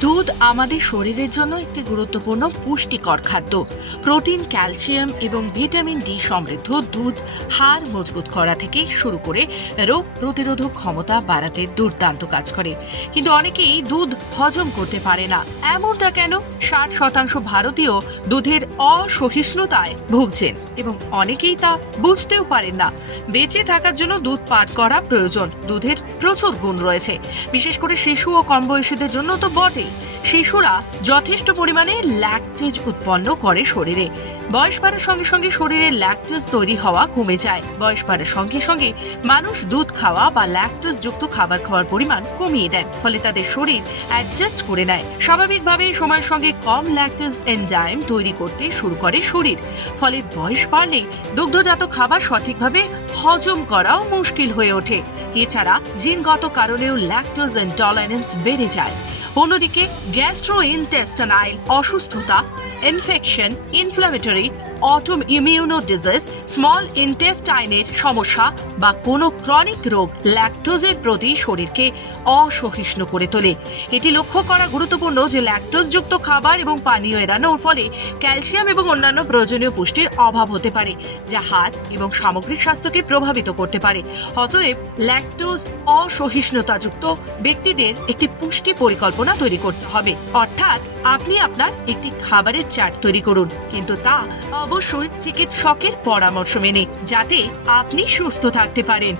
দুধ আমাদের শরীরের জন্য একটি গুরুত্বপূর্ণ পুষ্টিকর খাদ্য। প্রোটিন, ক্যালসিয়াম এবং ভিটামিন ডি সমৃদ্ধ দুধ হাড় মজবুত করা থেকে শুরু করে রোগ প্রতিরোধক ক্ষমতা বাড়াতে দুর্দান্ত কাজ করে। কিন্তু অনেকেই দুধ হজম করতে পারে না। এমনটা কেন? ষাট শতাংশ ভারতীয় দুধের অসহিষ্ণুতায় ভুগছেন এবং অনেকেই তা বুঝতেও পারেন না। বেঁচে থাকার জন্য দুধ পান করা প্রয়োজন। দুধের প্রচুর গুণ রয়েছে। বিশেষ করে শিশু ও কম বয়সীদের জন্য তো বটেই শিশুরা যথেষ্ট পরিমাণে ল্যাকটেজ উৎপন্ন করে শরীরে। বয়স বাড়ার সঙ্গে সঙ্গে শরীরে ল্যাকটেজ তৈরি হওয়া কমে যায়। বয়স বাড়ার সঙ্গে সঙ্গে মানুষ দুধ খাওয়া বা ল্যাকটেজ যুক্ত খাবার খাওয়ার পরিমাণ কমিয়ে দেন, ফলে তাদের শরীর অ্যাডজাস্ট করে নেয়। স্বাভাবিকভাবে সময়ের সঙ্গে কম ল্যাকটেজ এনজাইম তৈরি করতে শুরু করে শরীর। ফলে বয়স বাড়লে দুগ্ধজাত খাবার সঠিকভাবে হজম করাও মুশকিল হয়ে ওঠে। এছাড়া জিনগত কারণেও ল্যাকটোজ ইনটলারেন্স বেড়ে যায়। অন্যদিকে গ্যাস্ট্রো ইনটেস্টানাইল অসুস্থতা infection inflammatory autoimmune disease small ইনটেস্টাইনের সমস্যা বা কোনো ক্রনিক রোগ ল্যাকটোজের প্রতি শরীরকে অসহিষ্ণু করে তোলে। এটি লক্ষ্য করা গুরুত্বপূর্ণ যে ল্যাকটোজযুক্ত খাবার এবং পানীয় এড়ানোর ফলে ক্যালসিয়াম এবং অন্যান্য প্রয়োজনীয় পুষ্টির অভাব হতে পারে, যা হাড় এবং সামগ্রিক স্বাস্থ্যকে প্রভাবিত করতে পারে। অতএব ল্যাকটোজ অসহিষ্ণুতাযুক্ত ব্যক্তিদের একটি পুষ্টি পরিকল্পনা তৈরি করতে হবে। অর্থাৎ আপনি আপনার একটি খাবারের চার্ট তৈরি করুন, কিন্তু তা অবশ্যই চিকিৎসকের পরামর্শ মেনে, যাতে আপনি সুস্থ থাকতে পারেন।